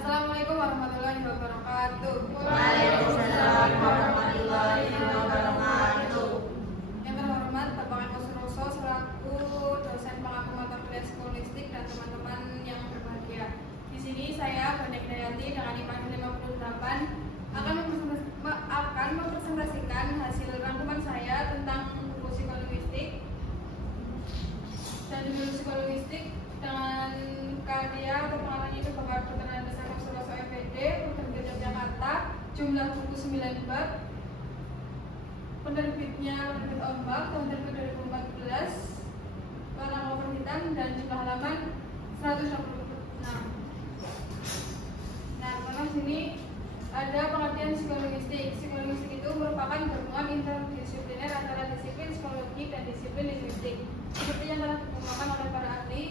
Assalamualaikum warahmatullahi wabarakatuh. Waalaikumsalam warahmatullahi wabarakatuh. Yang terhormat Bapak Eko Suroso selaku dosen pengaku mata kuliah psikologistik dan teman-teman yang berbahagia. Di sini saya Banyak Dayanti dengan IPA 58 akan mempresentasikan hasil rangkuman saya tentang buku psikologistik dan judul psikologistik dengan karya atau pengarangnya itu Bapak Dr. Andes Eko Suroso MPD, Universitas Yogyakarta, jumlah buku 9 bab, penerbitnya penerbit Ombak, tahun terbit 2014, warna cover hitam dan jumlah halaman 126. Nah, teman-teman sini ada pengertian psikologistik. Psikologistik itu merupakan gabungan interdisipliner antara disiplin psikologi dan disiplin linguistik. Seperti yang telah dikembangkan oleh para ahli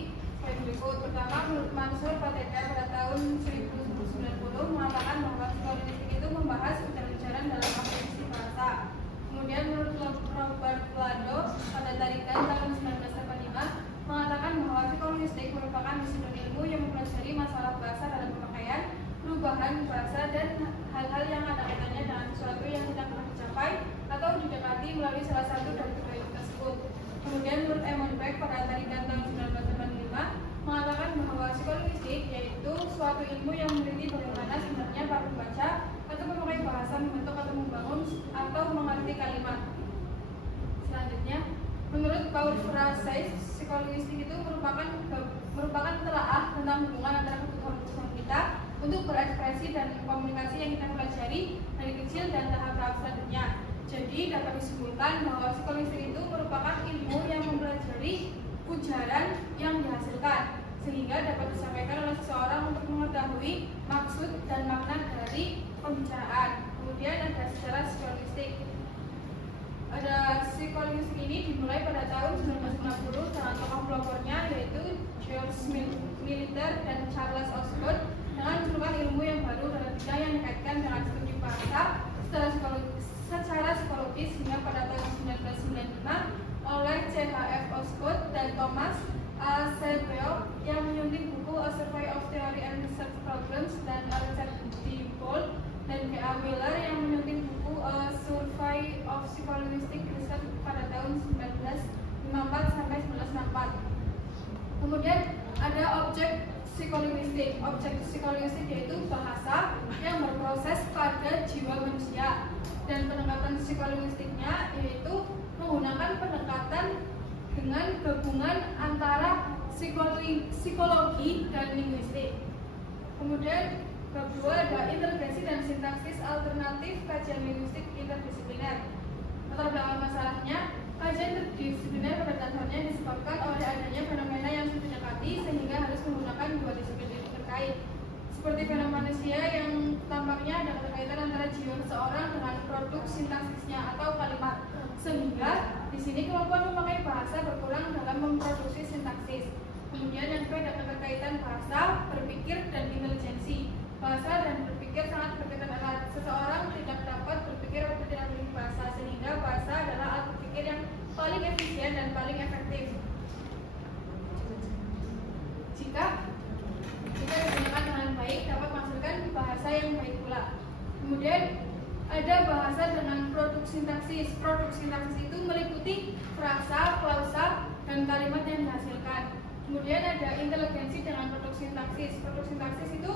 berikut. Pertama, menurut Mansur Pateda pada tahun 1990 mengatakan bahwa psikologistik itu membahas ujar-ujaran dalam aksesi bahasa. Kemudian menurut Robert Lado pada Tarikan tahun 1985 mengatakan bahwa psikologistik merupakan disiplin ilmu yang mempelajari masalah bahasa dalam pemakaian, perubahan bahasa dan hal-hal yang ada kaitannya dengan sesuatu yang tidak pernah dicapai atau didekati melalui salah satu dari kedua ilmu tersebut. Kemudian menurut Emon Beck pada Tarikan tahun 1985 mengatakan bahwa psikologistik yaitu suatu ilmu yang meneliti bagaimana sebenarnya para pembaca atau pemakai bahasa membentuk atau membangun atau mengerti kalimat. Selanjutnya, menurut Paul Frazais, psikologistik itu merupakan telaah tentang hubungan antara kebutuhan kita untuk berekspresi dan komunikasi yang kita pelajari dari kecil dan tahap-tahap selanjutnya. Jadi dapat disimpulkan bahwa psikologistik itu merupakan ilmu yang mempelajari ujaran yang dihasilkan sehingga dapat disampaikan oleh seseorang untuk mengetahui maksud dan makna dari pembicaraan. Kemudian ada sejarah psikologistik. Ada psikologistik ini dimulai pada tahun 1950 dengan tokoh pelopornya yaitu George Miller dan Charles Osgood dengan julukan ilmu yang baru dalam bidang yang dikaitkan dengan studi bahasa secara psikologis hingga pada tahun 1995 oleh C.H.F. Osgood dan Thomas A. Sebeok yang menyunting buku A Survey of Theory and Research Problems dan Richard D. Bolt dan G.A. Wheeler yang menyunting buku A Survey of Psychologistic Research pada tahun 1954 sampai 1964. Kemudian ada objek psikologistik. Objek psikologistik yaitu bahasa yang berproses pada jiwa manusia dan pendekatan psikologistiknya yaitu menggunakan pendekatan dengan gabungan antara psikologi dan linguistik. Kemudian bab 2 ada intervensi dan sintaksis alternatif kajian linguistik interdisipliner. Latar belakang masalahnya, kajian interdisipliner pada dasarnya disebabkan oleh adanya fenomena yang sudah dekati sehingga harus menggunakan dua disiplin itu terkait. Seperti fenomena manusia yang tampaknya ada keterkaitan antara jiwa seseorang dengan produk sintaksisnya atau kalimat. Sehingga di sini kemampuan memakai bahasa berkurang dalam memproduksi sintaksis. Kemudian yang kedua ada keterkaitan bahasa, berpikir, dan intelijensi. Bahasa dan berpikir sangat berkaitan erat. Seseorang tidak dapat berpikir atau tidak memiliki bahasa, sehingga bahasa adalah alat berpikir yang paling efisien dan paling efektif. Jika digunakan dengan baik, dapat menghasilkan bahasa yang baik pula. Kemudian ada bahasa dengan produk sintaksis. Produk sintaksis itu meliputi frasa, klausa, dan kalimat yang dihasilkan. Kemudian ada inteligensi dengan produk sintaksis. Produk sintaksis itu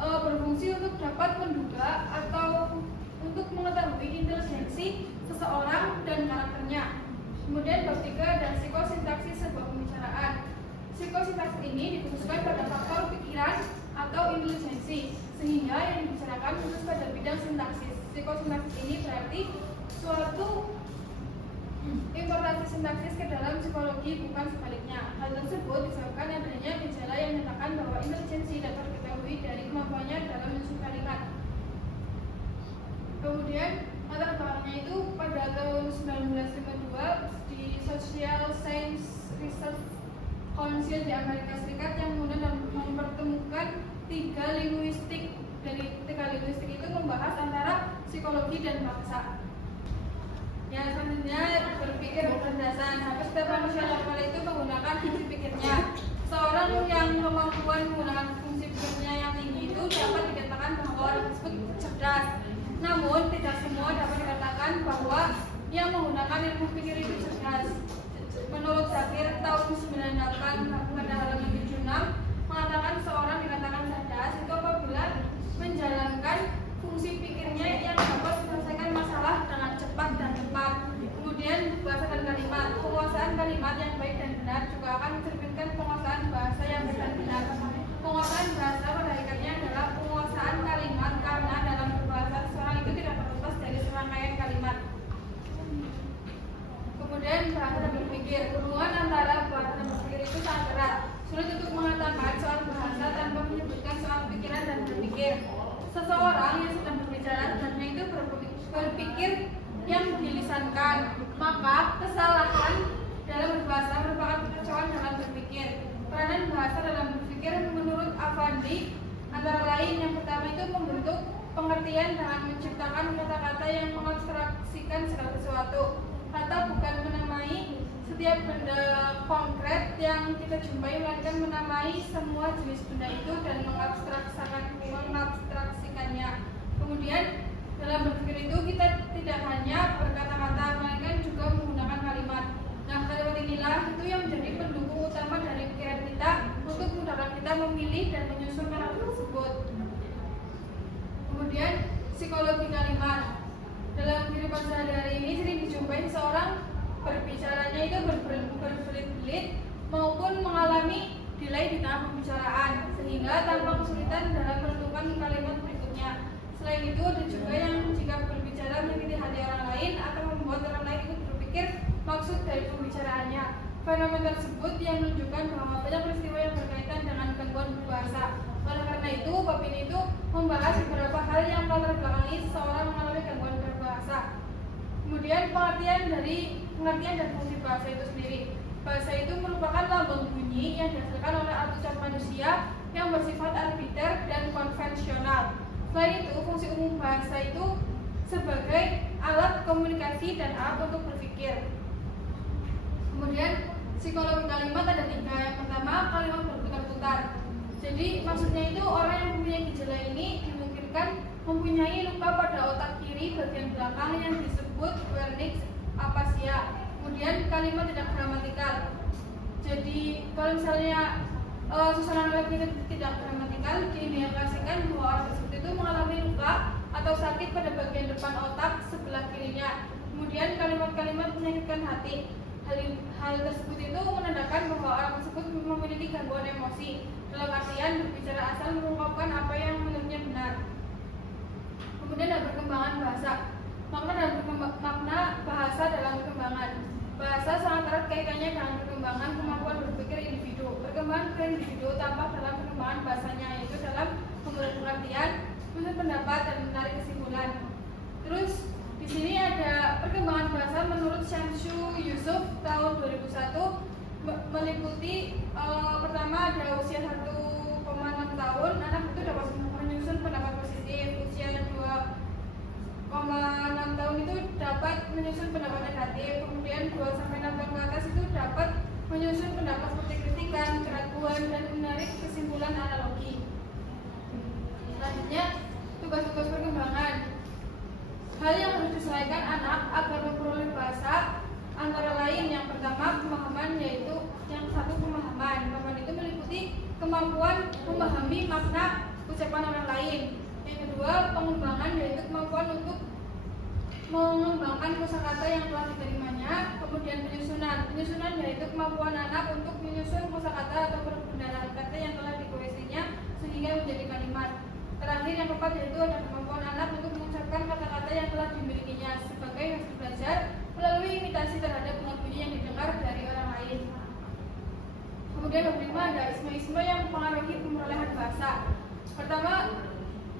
berfungsi untuk dapat menduga atau untuk mengetahui inteligensi seseorang dan karakternya. Kemudian bab 3 ada psikosintaksis sebuah pembicaraan. Psikosintaksis ini dikhususkan pada faktor pikiran atau inteligensi, sehingga yang dibicarakan khusus pada bidang sintaksis. Psikosintaksis ini berarti suatu importasi sintaksis ke dalam psikologi, bukan sebaliknya. Hal tersebut disebabkan adanya gejala yang menyatakan bahwa inteligensi dapat diketahui dari kemampuannya dalam menyusun kalimat. Kemudian latar belakangnya itu pada tahun 1952 di Social Science Research Council di Amerika Serikat yang kemudian mempertemukan tiga linguistik. Dari tiga linguistik itu membahas antara psikologi dan bahasa. Yang selanjutnya berpikir berkecerdasan. Hampir setiap manusia normal itu menggunakan fungsi pikirnya. Seorang yang kemampuan menggunakan fungsi pikirnya yang tinggi itu semua dapat dikatakan bahwa yang menggunakan ilmu pikir itu cerdas. Menurut Zakir tahun 98 pada halaman 76 mengatakan seorang dikatakan cerdas itu apabila menjalankan fungsi pikirnya yang dapat menyelesaikan masalah dengan cepat dan tepat. Kemudian bahasa dan kalimat, penguasaan kalimat yang baik dan benar juga akan mencerminkan penguasaan bahasa yang baik dan benar. Penguasaan bahasa pada hakikatnya adalah penguasaan kalimat karena dalam berbahasa seseorang itu tidak terlepas dari serangkaian kalimat. Kemudian bahasa dan berpikir, hubungan antara bahasa dan berpikir itu sangat erat. Sulit untuk mengatakan soal bahasa tanpa menyebutkan soal pikiran dan berpikir. Seseorang yang sedang berbicara sebenarnya itu berpikir yang dilisankan, maka kesalahan dalam berbahasa merupakan kekacauan dalam berpikir. Peranan bahasa dalam berpikir menurut Afandi antara lain yang pertama itu membentuk pengertian dengan menciptakan kata-kata yang mengabstraksikan segala sesuatu. Kata bukan menamai setiap benda konkret yang kita jumpai, melainkan menamai semua jenis benda itu dan mengabstraksikannya. Kemudian dalam berpikir itu kita tidak hanya berkata-kata, melainkan juga menggunakan kalimat. Nah, kalimat inilah itu yang menjadi pendukung utama dari pikiran kita untuk memudahkan kita memilih dan menyusun kata tersebut. Kemudian psikologi kalimat. Dalam kehidupan sehari-hari ini sering dijumpai seorang berbicaranya itu berbelit-belit maupun mengalami delay di tengah pembicaraan sehingga tanpa kesulitan dalam menentukan kalimat berikutnya. Selain itu ada juga yang jika berbicara menyakiti hati orang lain atau membuat orang lain ikut berpikir maksud dari pembicaraannya. Fenomena tersebut yang menunjukkan bahwa banyak peristiwa yang berkaitan dengan gangguan berbahasa. Oleh karena itu, bab ini itu membahas beberapa hal yang melatar belakangi seseorang mengalami gangguan berbahasa. Kemudian pengertian dan fungsi bahasa itu sendiri. Bahasa itu merupakan lambang bunyi yang dihasilkan oleh alat ucap manusia yang bersifat arbiter dan konvensional. Selain itu, fungsi umum bahasa itu sebagai alat komunikasi dan alat untuk berpikir. Kemudian psikologi kalimat ada 3. Yang pertama, kalimat berputar-putar. Jadi maksudnya itu orang yang mempunyai gejala ini dimungkinkan mempunyai luka pada otak kiri bagian belakang yang disebut Wernicke apasia. Kemudian kalimat tidak gramatikal. Jadi kalau misalnya susunan kalimat itu tidak gramatikal, diindikasikan bahwa orang tersebut itu mengalami luka atau sakit pada bagian depan otak sebelah kirinya. Kemudian kalimat-kalimat menyakitkan hati. Hal tersebut itu menandakan bahwa orang tersebut memiliki gangguan emosi. Dalam artian berbicara asal mengungkapkan apa yang menurutnya benar. Kemudian ada perkembangan bahasa. Makna bahasa dalam perkembangan. Bahasa sangat erat kaitannya dengan perkembangan kemampuan berpikir individu. Perkembangan individu tampak dalam perkembangan bahasanya, yaitu dalam membuat pengertian, menyusun pendapat, dan menarik kesimpulan. Terus di sini ada perkembangan bahasa menurut Syamsu Yusuf tahun 2001 meliputi pertama ada usia 1,6 tahun, anak itu dapat menyusun pendapat positif. Usia 2,6 tahun itu dapat menyusun pendapat negatif. Kemudian 2-6 tahun ke atas itu dapat menyusun pendapat seperti kritikan, keraguan, dan menarik kesimpulan analogi. Selanjutnya tugas-tugas perkembangan. Hal yang harus disesuaikan anak agar memperoleh bahasa antara lain yang pertama pemahaman, yaitu yang satu pemahaman. Pemahaman itu meliputi kemampuan memahami makna ucapan orang lain. Yang kedua pengembangan, yaitu kemampuan untuk mengembangkan kosakata yang telah diterimanya. Kemudian penyusunan yaitu kemampuan anak untuk menyusun kosakata atau perbendaharaan kata yang telah dikoreksinya sehingga menjadi kalimat. Terakhir yang keempat yaitu ada kemampuan anak untuk mengucapkan kata-kata yang telah dimilikinya sebagai hasil belajar melalui imitasi terhadap bunyi yang didengar dari orang lain. Kemudian yang kelima ada isme-isme yang mempengaruhi perolehan bahasa. Pertama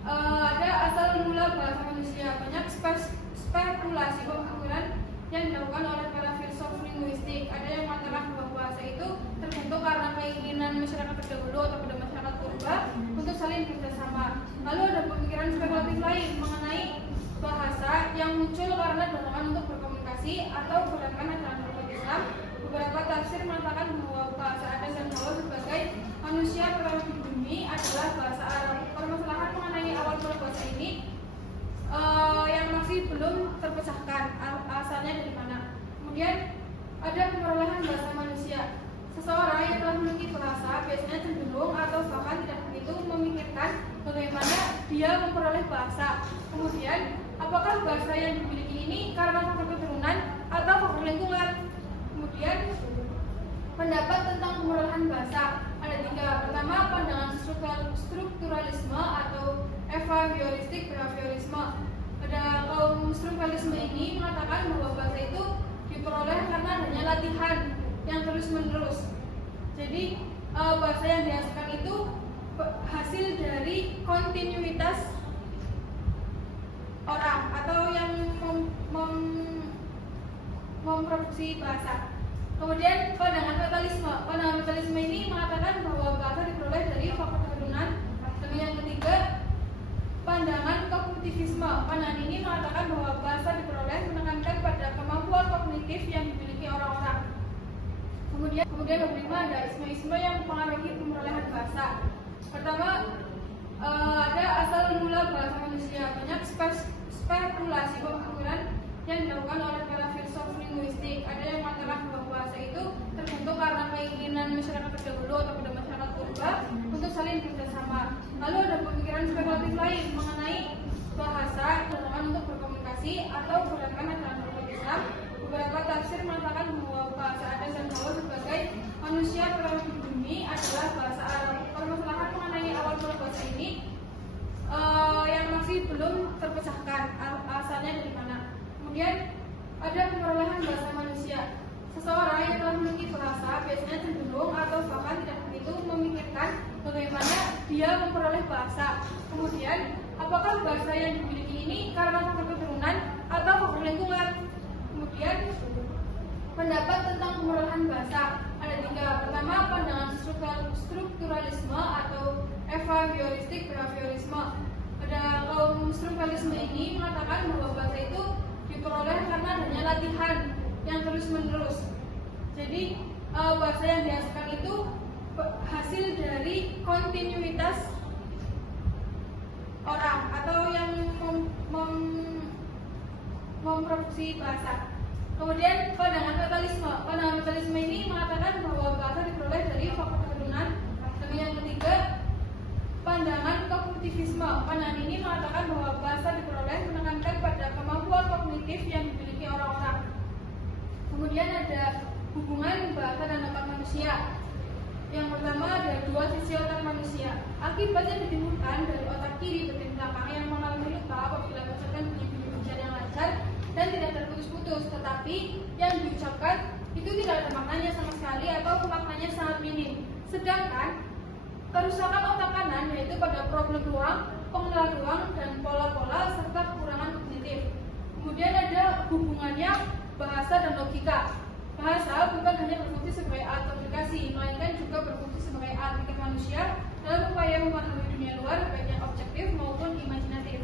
ada asal mula bahasa manusia. Banyak spekulasi pemahaman yang dilakukan oleh para filsuf linguistik. Ada yang mengatakan bahwa bahasa itu terbentuk karena keinginan masyarakat terdahulu atau pada masyarakat purba untuk saling bekerjasama. Lalu ada pemikiran spekulatif lain mengenai bahasa yang muncul karena dorongan untuk berkomunikasi atau berdasarkan ajaran Islam. Beberapa tafsir mengatakan bahwa bahasa Adam dan Hawa sebagai manusia pertama di bumi adalah bahasa Arab. Permasalahan mengenai awal mula bahasa ini yang masih belum belum terpecahkan asalnya dari mana. Kemudian ada perolehan bahasa manusia. Seseorang yang telah memiliki bahasa biasanya cenderung atau bahkan tidak begitu memikirkan bagaimana dia memperoleh bahasa. Kemudian, apakah bahasa yang dimiliki ini karena faktor keturunan atau faktor lingkungan? Kemudian, pendapat tentang pemerolehan bahasa ada 3. Pertama, pandangan strukturalisme atau behaviorisme. Pada kaum strukturalisme ini mengatakan bahwa bahasa itu diperoleh karena adanya latihan yang terus-menerus. Jadi bahasa yang dihasilkan itu hasil dari kontinuitas orang atau yang memproduksi bahasa. Kemudian pandangan metalisme ini mengatakan bahwa bahasa diperoleh dari faktor keturunan. Dan yang ketiga, pandangan kognitivisme. Pandangan ini mengatakan bahwa bahasa diperoleh menekankan pada kemampuan kognitif yang dimiliki orang-orang. Kemudian yang kelima ada isme yang mempengaruhi pemerolehan bahasa. Pertama, ada asal mula bahasa manusia. Banyak spekulasi pemikiran yang dilakukan oleh para filsuf linguistik. Ada yang mengatakan bahwa bahasa itu terbentuk karena keinginan masyarakat terdahulu atau pada masyarakat purba untuk saling bekerjasama. Lalu ada pemikiran spekulatif lain mengenai bahasa digunakan untuk berkomunikasi atau beragam dalam berbagai Islam. Beberapa tafsir mengatakan bahwa bahasa Adas dan Jawa sebagai manusia pertama di bumi adalah bahasa Arab. Permasalahan mengenai awal mula bahasa ini yang masih belum terpecahkan asalnya dari mana. Kemudian ada pemerolehan bahasa manusia. Seseorang yang telah memiliki bahasa biasanya cenderung atau bahkan tidak begitu memikirkan bagaimana dia memperoleh bahasa. Kemudian, apakah bahasa yang dimiliki ini karena faktor keturunan atau faktor lingkungan? Kemudian, pendapat tentang pemerolehan bahasa ada 3. Pertama, pandangan strukturalisme atau behaviorisme. Pada kaum strukturalisme ini mengatakan bahwa bahasa itu diperoleh karena adanya latihan yang terus-menerus. Jadi bahasa yang dihasilkan itu hasil dari kontinuitas orang atau yang memproduksi bahasa. Kemudian pandangan metalisme ini mengatakan bahwa bahasa diperoleh dari faktor keturunan. Dan yang ketiga, pandangan kognitivisme. Pandangan ini mengatakan bahwa bahasa diperoleh menekankan pada kemampuan kognitif yang dimiliki orang-orang. Kemudian ada hubungan bahasa dan otak manusia. Yang pertama ada 2 sisi otak manusia. Akibat yang ditimbulkan dari otak kiri bagian belakang yang mengalami luka apabila mengucapkan bunyi-bunyi ujar yang lancar dan tidak terputus-putus. Tetapi yang diucapkan itu tidak ada maknanya sama sekali atau maknanya sangat minim. Sedangkan kerusakan otak kanan yaitu pada problem ruang, pengenalan ruang, dan pola-pola serta kekurangan kognitif. Kemudian ada hubungannya bahasa dan logika. Bahasa bukan hanya berfungsi sebagai alat komunikasi, melainkan juga berfungsi sebagai alat pikir manusia dalam upaya memahami dunia luar, baik yang objektif maupun imajinatif.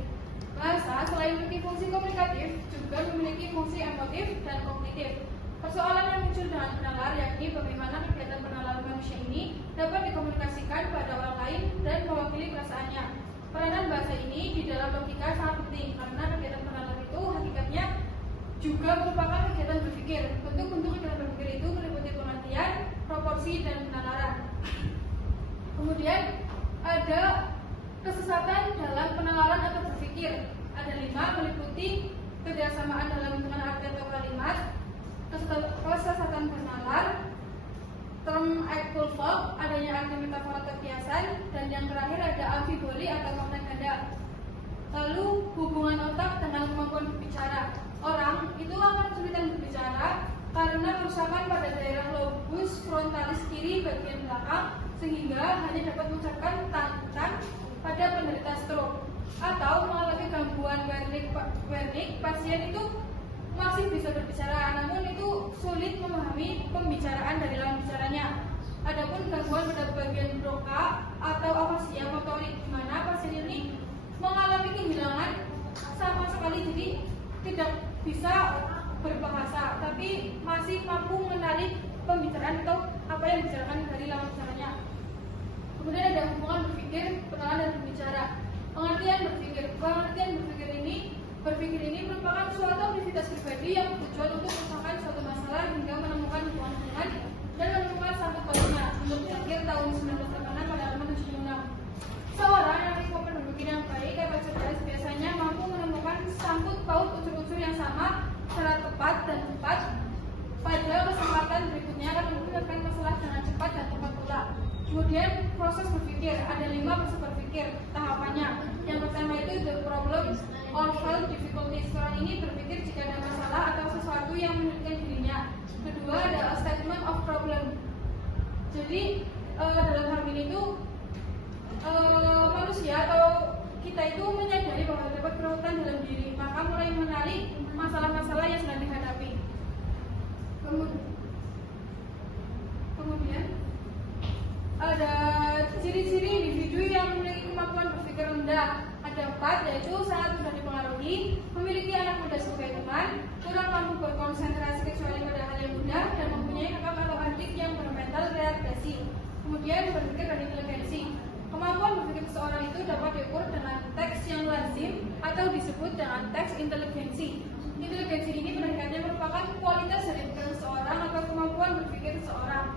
Bahasa selain memiliki fungsi komunikatif, juga memiliki fungsi emotif dan kognitif. Persoalan yang muncul dengan penalar yakni bagaimana kegiatan penalaran manusia ini dapat dikomunikasikan pada orang lain dan mewakili perasaannya. Peranan bahasa ini di dalam logika sangat penting karena kegiatan penalaran itu hakikatnya juga merupakan kegiatan berpikir. Bentuk-bentuk kegiatan berpikir itu meliputi pengertian, proporsi, dan penalaran. Kemudian ada kesesatan dalam penalaran atau berpikir. Ada 5 meliputi kebersamaan dalam hitungan arti atau kalimat, kesesatan bernalar, term equivoque, adanya arti metafora atau kiasan, dan yang terakhir ada amfiboli atau makna ganda. Lalu hubungan otak dengan kemampuan berbicara. Orang itu akan kesulitan berbicara karena kerusakan pada daerah lobus frontalis kiri bagian belakang sehingga hanya dapat mengucapkan tan pada penderita stroke atau mengalami gangguan Wernicke. Pasien itu masih bisa berbicara, namun itu sulit memahami pembicaraan dari lawan bicaranya. Adapun gangguan pada bagian Broca atau afasia motorik, di mana pasien ini mengalami kehilangan sama sekali, jadi tidak bisa berbahasa, tapi masih mampu menarik pembicaraan atau apa yang dibicarakan dari lawan bicaranya. Kemudian ada hubungan berpikir, pengenalan, dan berbicara. Pengertian berpikir ini Berpikir ini merupakan suatu aktivitas pribadi yang bertujuan untuk memecahkan suatu masalah hingga menemukan hubungan dan menemukan sangkut pautnya. Menurut akhir tahun 1986 pada halaman 76. Seorang yang memiliki berpikir yang baik atau cerdas biasanya mampu menemukan sangkut paut unsur-unsur yang sama secara tepat dan tepat pada kesempatan berikutnya akan menyelesaikan masalah dengan cepat dan tepat pula. Kemudian proses berpikir, ada 5 proses berpikir tahapannya. Yang pertama itu the problem or solve difficulties. Orang ini berpikir jika ada masalah atau sesuatu yang menyulitkan dirinya. Kedua ada a statement of problem. Jadi dalam hal ini itu manusia atau kita itu menyadari bahwa terdapat kerumitan dalam diri, maka mulai mengenali masalah-masalah yang sedang dihadapi. Kemudian ada ciri-ciri individu yang memiliki kemampuan berpikir rendah. Ada 4, yaitu sangat mudah dipengaruhi, memiliki anak muda sebagai teman, kurang mampu berkonsentrasi kecuali pada hal yang mudah, dan mempunyai kakak atau adik yang bermental retardasi. Kemudian berpikir dan inteligensi. Kemampuan berpikir seseorang itu dapat diukur dengan teks yang lazim atau disebut dengan teks inteligensi. Inteligensi ini pendekatannya merupakan kualitas dari pikiran seseorang atau kemampuan berpikir seseorang.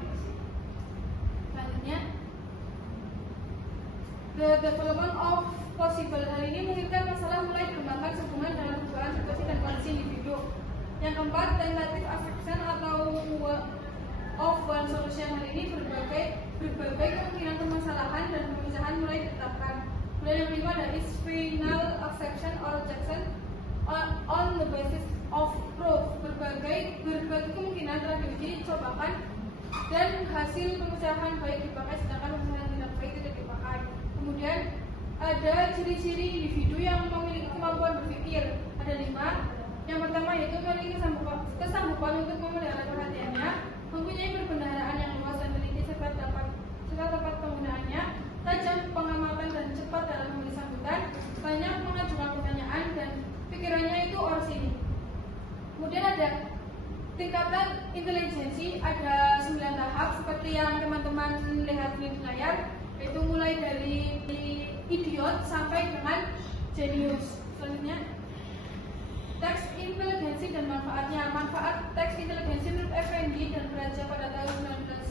Selanjutnya, the development of possible. Hal ini menginginkan masalah mulai dikembangkan sehubungan dalam perubahan situasi dan kondisi individu. Yang keempat, tentative acceptance atau of one solution. Hal ini berbagai kemungkinan permasalahan dan pemisahan mulai ditetapkan. Kemudian yang kelima ada is final acceptance or rejection on the basis of proof. Berbagai kemungkinan telah diuji dicobakan dan hasil pemecahan baik dipakai sedangkan pemecahan tidak baik tidak dipakai. Kemudian ada ciri-ciri individu yang memiliki kemampuan berpikir. Ada 5. Yang pertama yaitu memiliki kesanggupan untuk memelihara perhatiannya, mempunyai perbendaharaan yang luas dan memiliki sifat tepat penggunaannya, tajam pengamatan dan cepat dalam memberi sambutan, banyak mengajukan pertanyaan dan pikirannya itu orasi. Kemudian ada tingkatan inteligensi, ada 9 tahap seperti yang teman-teman lihat di layar, yaitu mulai dari idiot sampai dengan jenius. Selanjutnya teks inteligensi dan manfaatnya. Manfaat teks inteligensi menurut Effendi dan Praja pada tahun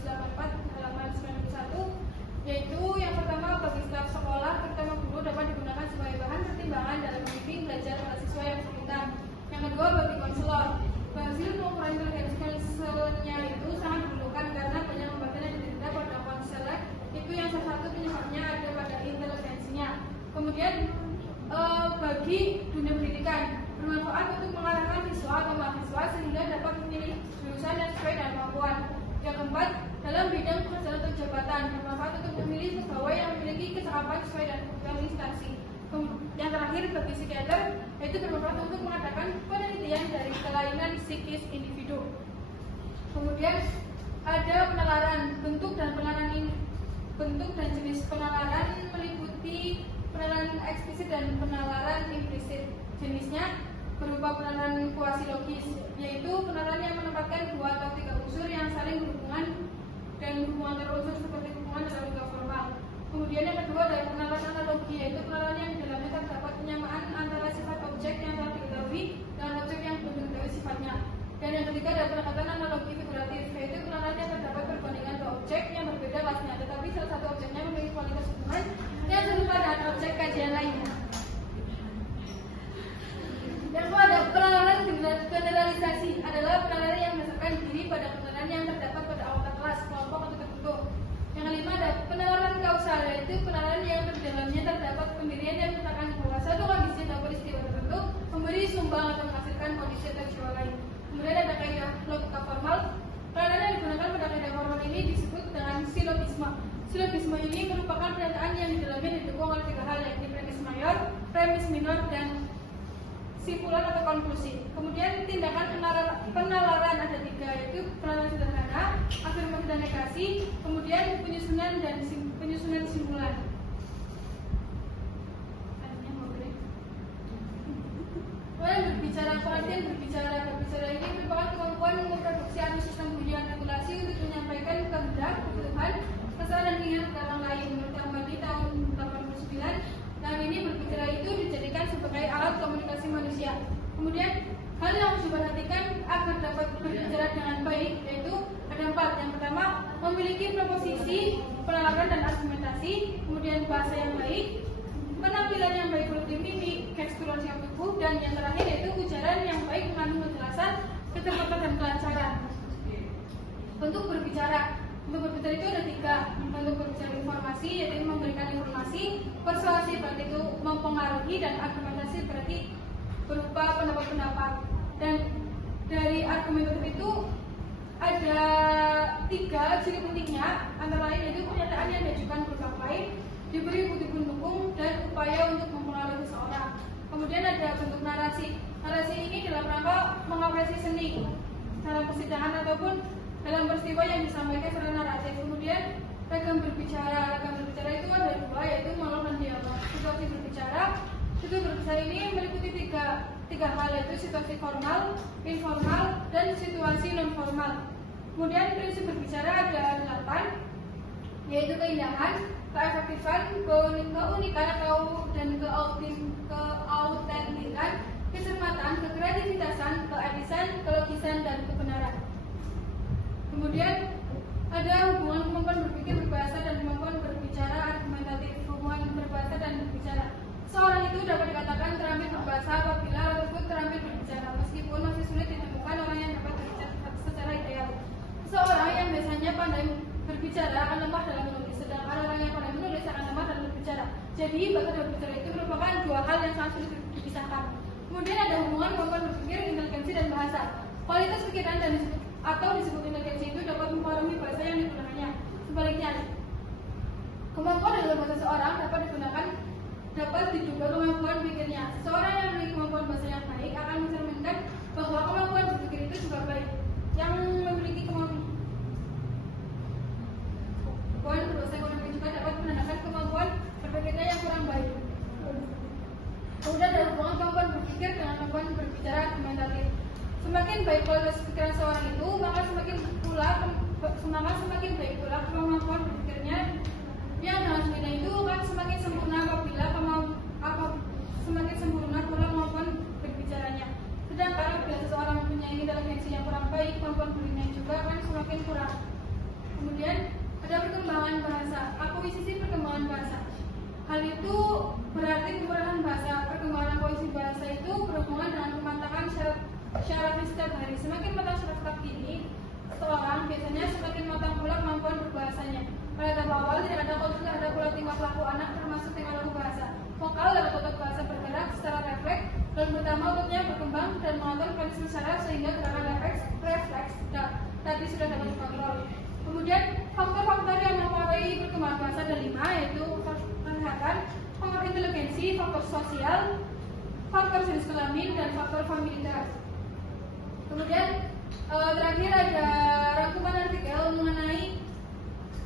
1984 halaman 91, yaitu yang pertama bagi staf sekolah terutama guru dapat digunakan sebagai bahan pertimbangan dalam membimbing belajar para siswa yang kesulitan. Yang kedua bagi konselor, hasil pengukuran inteligensi konselornya itu sangat diperlukan karena banyak hambatan yang diderita pada konselor, itu yang salah satu penyebabnya ada pada inteligensinya. Kemudian bagi dunia pendidikan, bermanfaat untuk mengarahkan siswa atau mahasiswa sehingga dapat memilih jurusan yang sesuai dengan kemampuan. Yang keempat, dalam bidang pekerjaan atau jabatan, bermanfaat untuk memilih pegawai yang memiliki kecakapan sesuai dengan kebutuhan instansi. Yang terakhir, bagi psikiater, yaitu bermanfaat untuk mengadakan penelitian dari kelainan psikis individu. Kemudian ada penalaran, bentuk dan jenis penalaran meliputi penalaran eksplisit dan penalaran implisit. Jenisnya berupa penalaran kuasi-logis, yaitu penalaran yang menempatkan 2 atau 3 unsur yang saling berhubungan dan hubungan antar unsur seperti hubungan dalam lingkup formal. Kemudian yang kedua adalah penalaran analogi, yaitu penalaran yang di dalamnya terdapat penyamaan antara sifat objek yang telah diketahui dengan objek yang belum diketahui sifatnya. Dan yang ketiga adalah pendekatan analogi figuratif, yaitu penalaran yang terdapat perbandingan 2 objek yang berbeda kelasnya, tetapi salah satu objeknya memiliki kualitas hubungan yang serupa dengan objek kajian lainnya. Yang kedua ada penalaran generalisasi, adalah penalaran yang berdasarkan diri pada penalaran yang terdapat pada anggota kelas, kelompok atau tertentu. Yang kelima ada penalaran kausal, yaitu penalaran yang di dalamnya terdapat pendirian yang menyatakan bahwa satu kondisi atau peristiwa tertentu memberi sumbang atau menghasilkan kondisi atau peristiwa lain. Kemudian ada kaidah logika formal. Penalaran yang digunakan pada kaidah formal ini disebut dengan silogisme. Silogisme ini merupakan pernyataan yang di dalamnya didukung oleh 3 hal, yaitu premis mayor, premis minor, dan simpulan atau konklusi. Kemudian tindakan penalaran ada 3, yaitu penalaran sederhana, afirmasi dan negasi, kemudian penyusunan dan penyusunan simpulan. Berbicara ini merupakan kemampuan memproduksi anu sistem bunyi dan regulasi untuk menyampaikan kehendak, kebutuhan, kesan dan keinginan orang lain. Menurut Ahmadi tahun 89, dan ini berbicara itu dijadikan sebagai alat komunikasi manusia manusia. Kemudian hal yang harus diperhatikan agar dapat berbicara dengan baik yaitu ada 4. Yang pertama, memiliki proposisi, penalaran dan argumentasi, kemudian bahasa yang baik, penampilan yang baik berupa mimik, gestural yang tubuh, dan yang terakhir yaitu ujaran yang baik mengandung kejelasan, kecepatan dan kelancaran. Bentuk berbicara itu ada 3. Bentuk berbicara informasi yaitu memberikan informasi, persuasi berarti itu mempengaruhi, dan argumentasi berarti berupa pendapat-pendapat. Dan dari argumentatif itu ada 3 ciri pentingnya, antara lain yaitu pernyataan yang diajukan berupa klaim, diberi bukti pendukung, dan upaya untuk mempengaruhi seseorang. Kemudian ada bentuk narasi. Narasi ini dalam rangka mengapresiasi seni dalam persidangan ataupun dalam peristiwa yang disampaikan secara naratif. Kemudian ragam berbicara. Ragam berbicara itu ada 2, yaitu monolog dan dialog. Situasi berbicara ini meliputi tiga hal, yaitu situasi formal, informal, dan situasi non formal. Kemudian prinsip berbicara ada 8, yaitu keindahan, keefektifan, keunikan dan keautentikan, kecermatan, kekreativitasan, keetisan, kelogisan, dan kebenaran. Kemudian ada hubungan kemampuan berpikir, berbahasa, dan kemampuan berbicara argumentatif. Hubungan berbahasa dan berbicara. Seorang itu dapat dikatakan terampil berbahasa apabila orang tersebut terampil berbicara, meskipun masih sulit ditemukan orang yang dapat berbicara secara ideal. Seseorang yang biasanya pandai berbicara akan lemah dalam menulis, sedangkan orang yang pandai menulis akan lemah dalam berbicara. Jadi bakat dan berbicara itu merupakan 2 hal yang sangat sulit dipisahkan. Kemudian ada hubungan kemampuan berpikir, inteligensi, dan bahasa. Kualitas pikiran atau disebut inteligensi itu dapat mempengaruhi bahasa yang digunakannya. Sebaliknya, kemampuan dalam bahasa seseorang dapat diduga kemampuan pikirnya. Seseorang yang memiliki kemampuan bahasa yang baik akan mencerminkan bahwa kemampuan berpikir itu juga baik. Yang memiliki kemampuan berbahasa ekonomi juga dapat menandakan kemampuan berpikirnya yang kurang baik. Kemudian ada hubungan kemampuan berpikir dengan kemampuan berbicara argumentatif. Semakin baik kualitas pikiran seorang itu, maka semakin baik pula kemampuan berpikirnya. Yang dengan sempurna itu akan semakin sempurna apabila semakin sempurna pula kemampuan berbicaranya. Sedangkan apabila seseorang mempunyai inteligensi yang kurang baik, kemampuan berpikirnya juga akan semakin kurang. Kemudian ada perkembangan bahasa, akuisisi perkembangan bahasa. Hal itu berarti kekurangan bahasa. Perkembangan akuisisi bahasa itu berhubungan dengan pemantapan syarat setiap hari. Semakin matang syarat ini, seseorang biasanya semakin matang pula kemampuan berbahasanya. Pada tahap awal tidak ada konflik terhadap pola tingkah laku anak, termasuk tingkah laku bahasa. Vokal dan otot bahasa bergerak secara refleks, dan pertama ototnya berkembang dan mengatur mekanisme saraf sehingga gerakan refleks tadi sudah dapat dikontrol. Kemudian faktor-faktor yang mempengaruhi perkembangan bahasa ada 5, yaitu kesehatan, faktor inteligensi, faktor sosial, faktor jenis kelamin, dan faktor familiaritas. Kemudian terakhir ada rangkuman artikel mengenai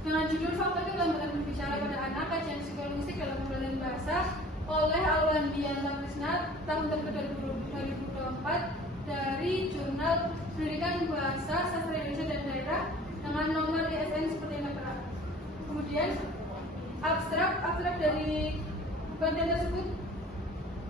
dengan judul faktor kelambanan berbicara pada anak, kajian psikologistik dalam pembelajaran bahasa oleh Alwandiana Krisna tahun 2024 dari jurnal Pendidikan Bahasa Sastra Indonesia dan Daerah dengan nomor ISN seperti yang tertera. Kemudian abstrak dari penelitian tersebut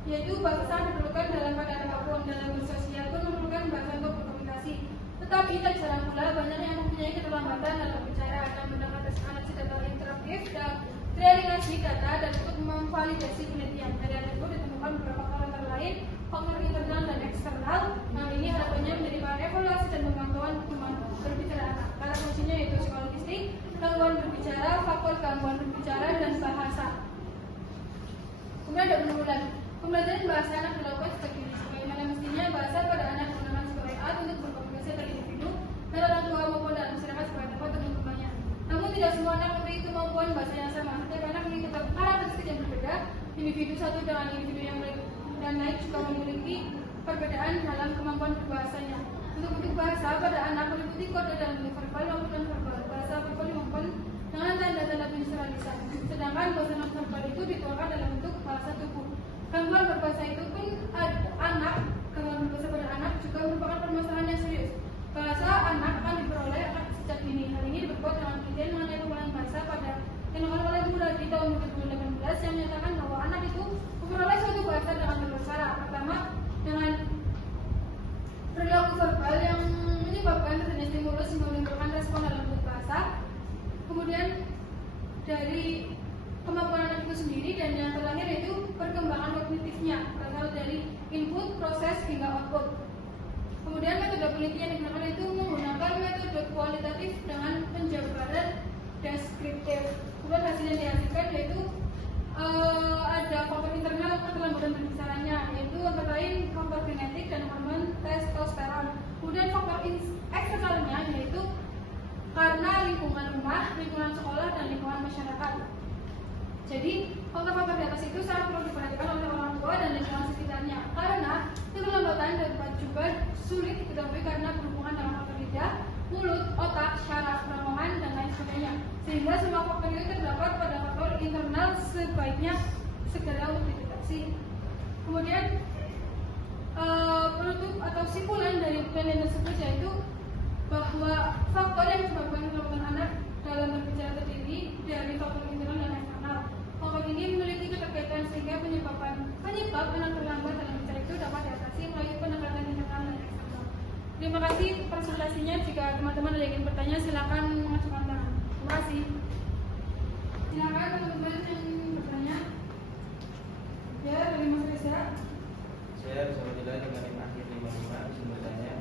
yaitu bahasa diperlukan dalam keadaan apapun, dalam bersosial pun memerlukan bahasa untuk berkomunikasi. Tetapi tak jarang pula banyak yang mempunyai keterlambatan dalam bicara dan mendapat analisis data interaktif dan triangulasi data dan untuk memvalidasi penelitian. Dari hal itu ditemukan beberapa faktor antara lain faktor internal dan eksternal. Hal ini harapannya menjadi bahan evaluasi dan pemantauan perkembangan berbicara anak. Karena fungsinya yaitu psikologistik, gangguan berbicara, faktor gangguan berbicara, dan bahasa. Kemudian ada penurunan. Pembelajaran bahasa anak dilakukan seperti ini. Sebagaimana mestinya bahasa pada anak digunakan sebagai alat untuk berkomunikasi antar individu dan orang tua maupun dalam masyarakat sebagai tempat untuk berkembangnya. Namun tidak semua anak memiliki kemampuan bahasa yang sama. Setiap anak memiliki karakteristik yang berbeda. Individu satu dengan individu yang lain juga memiliki perbedaan dalam kemampuan berbahasanya. Untuk bentuk bahasa pada anak meliputi kode dalam bentuk verbal maupun non-verbal. Bahasa verbal dimampukan dengan tanda-tanda penyesuaian lisan. Sedangkan bahasa non-verbal itu dituangkan dalam bentuk bahasa tubuh. Gangguan berbahasa itu pun gangguan berbahasa pada anak juga merupakan permasalahan yang serius. Bahasa anak akan diperoleh sejak dini. Hal ini diperkuat dengan penelitian mengenai penggunaan bahasa yang dilakukan oleh Mula di tahun 2018 yang menyatakan bahwa anak itu memperoleh suatu bahasa dengan beberapa cara. Pertama, dengan hasil yang dihasilkan yaitu ada faktor internal keterlambatan berbicaranya, yaitu antara lain faktor genetik dan hormon testosteron. Kemudian faktor eksternalnya yaitu karena lingkungan rumah, lingkungan sekolah, dan lingkungan masyarakat. Jadi faktor-faktor di atas itu sangat perlu diperhatikan oleh orang tua dan lingkungan sekitarnya, karena keterlambatan dapat juga sulit diketahui karena berhubungan dengan faktor lidah, mulut, otak, syaraf, kerongkongan, dan lain sebagainya. Sehingga semua faktor itu terdapat pada faktor internal sebaiknya segera untuk dideteksi. Kemudian penutup atau simpulan dari penelitian tersebut yaitu bahwa faktor yang menyebabkan keterlambatan anak dalam berbicara terdiri dari faktor internal dan eksternal. Faktor ini memiliki keterkaitan sehingga penyebab anak terlambat dalam bicara itu dapat diatasi melalui pendekatan internal dan eksternal. Terima kasih presentasinya. Jika teman-teman ada yang ingin bertanya, silakan mengajukan tangan. Terima kasih. Silakan teman-teman yang bertanya. Ya, dari Mas Reza. Saya bisa menilai dengan tim akhir 55 izin bertanya.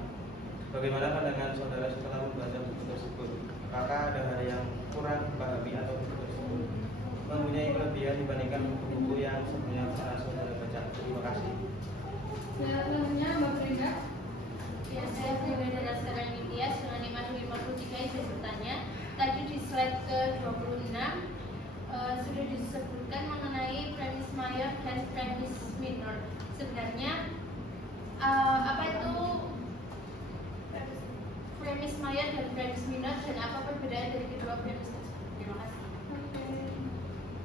Bagaimana pandangan saudara setelah membaca buku tersebut? Apakah ada hal yang kurang dipahami atau buku tersebut mempunyai kelebihan dibandingkan buku-buku yang sebelumnya pernah saudara baca? Terima kasih. Selanjutnya Mbak Brenda. Ya, saya Brenda Nastaran Nitya, 9553 izin bertanya. Tadi di slide ke-26 sudah disebutkan mengenai premis mayor dan premis minor. Sebenarnya apa itu premis mayor dan premis minor dan apa perbedaan dari kedua premis tersebut? Terima kasih.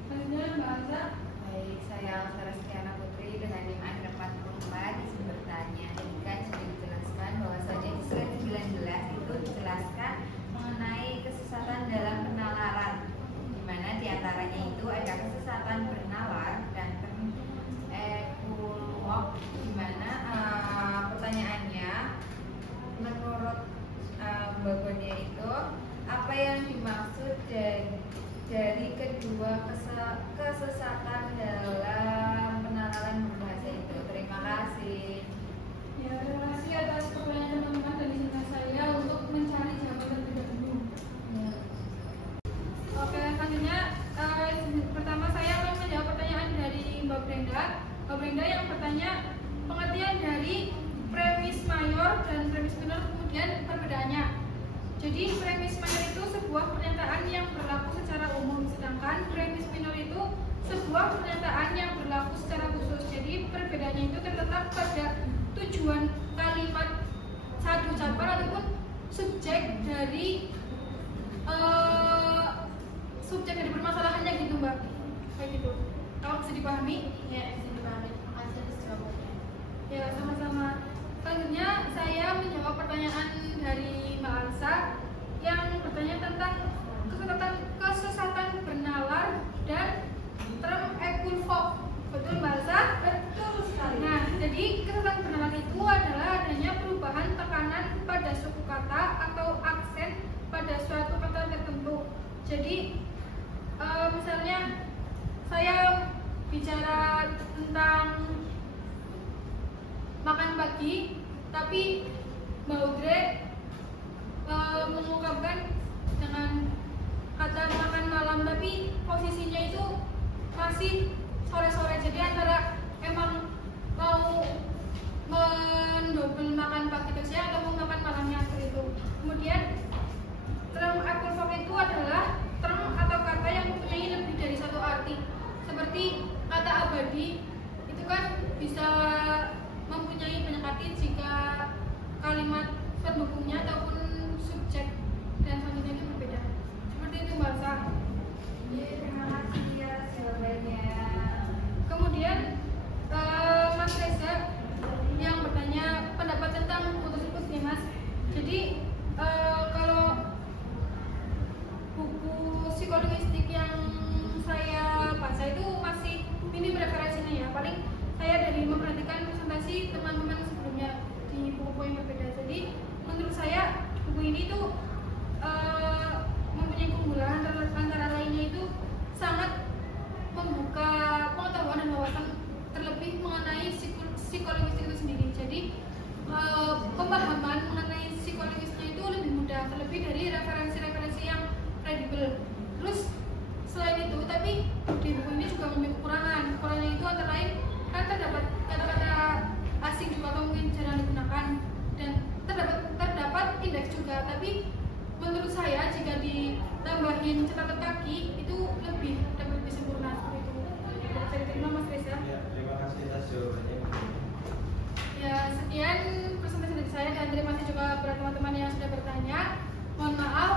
Selanjutnya Mbak Azza. Baik, saya Sarastiana Putri dengan NIM akhir 44 izin bertanya. Tadi kan sudah dijelaskan bahwasanya di slide 19 itu dijelaskan mengenai kesesatan dalam penalaran, di mana diantaranya itu ada kesesatan bernalar dan ekulog, di mana pertanyaannya menurut Mbak Bonia itu apa yang dimaksud dari kedua kesesatan dalam penalaran berbahasa itu? Terima kasih. Ya, terima kasih atas pertanyaan teman-teman dan izinkan saya untuk mencari jawaban terlebih dahulu. Ya. Oke, selanjutnya pertama saya akan menjawab pertanyaan dari Mbak Brenda. Mbak Brenda yang bertanya pengertian dari premis mayor dan premis minor, kemudian perbedaannya. Jadi premis mayor itu sebuah pernyataan yang berlaku secara umum, sedangkan premis minor itu sebuah pernyataan yang berlaku secara khusus. Jadi perbedaannya itu terletak pada tujuan kalimat satu ucapan ataupun subjek dari permasalahannya gitu Mbak. Kayak gitu. Kalau bisa dipahami? Ya, bisa dipahami. Terima kasih atas jawabannya. Ya, sama-sama. Selanjutnya saya menjawab pertanyaan dari Mbak Alsa yang bertanya tentang kesesatan bernalar dan term equivoc. Betul Mbak Alsa? Betul sekali. Nah, jadi kesesatan bernalar itu adalah adanya perubahan tekanan pada suku kata atau aksen pada suatu kata tertentu. Jadi misalnya saya bicara tentang makan pagi, tapi Mbak Audrey mengungkapkan dengan kata makan malam, tapi posisinya itu masih sore-sore. Jadi antara emang mau mendobel makan pagi itu atau mau makan malamnya seperti itu. Kemudian term equivoc itu adalah term atau kata yang mempunyai lebih dari satu arti. Seperti kata abadi itu kan bisa mempunyai banyak arti jika kalimat pendukungnya ataupun subjek dan selanjutnya itu berbeda. Seperti itu Mbak Sa. Terima kasih ya jawabannya. Kemudian Mas Reza yang bertanya pendapat tentang buku tersebut nih Mas. Jadi kalau buku psikolinguistik yang saya baca itu masih minim referensinya ya. Paling saya dari memperhatikan presentasi teman-teman sebelumnya di buku yang berbeda. Jadi menurut saya buku ini tuh mempunyai keunggulan antara lainnya itu sangat membuka pengetahuan dan wawasan terlebih mengenai psikolinguistik itu sendiri. Jadi pemahaman mengenai psikolinguistiknya itu lebih mudah, terlebih dari referensi-referensi yang kredibel. Terus selain itu tapi menurut saya jika ditambahin catatan kaki itu lebih sempurna seperti itu. Bisa diterima Mas Reza? Ya, terima kasih atas jawabannya. Ya, sekian presentasi dari saya dan terima kasih juga kepada teman-teman yang sudah bertanya. Mohon maaf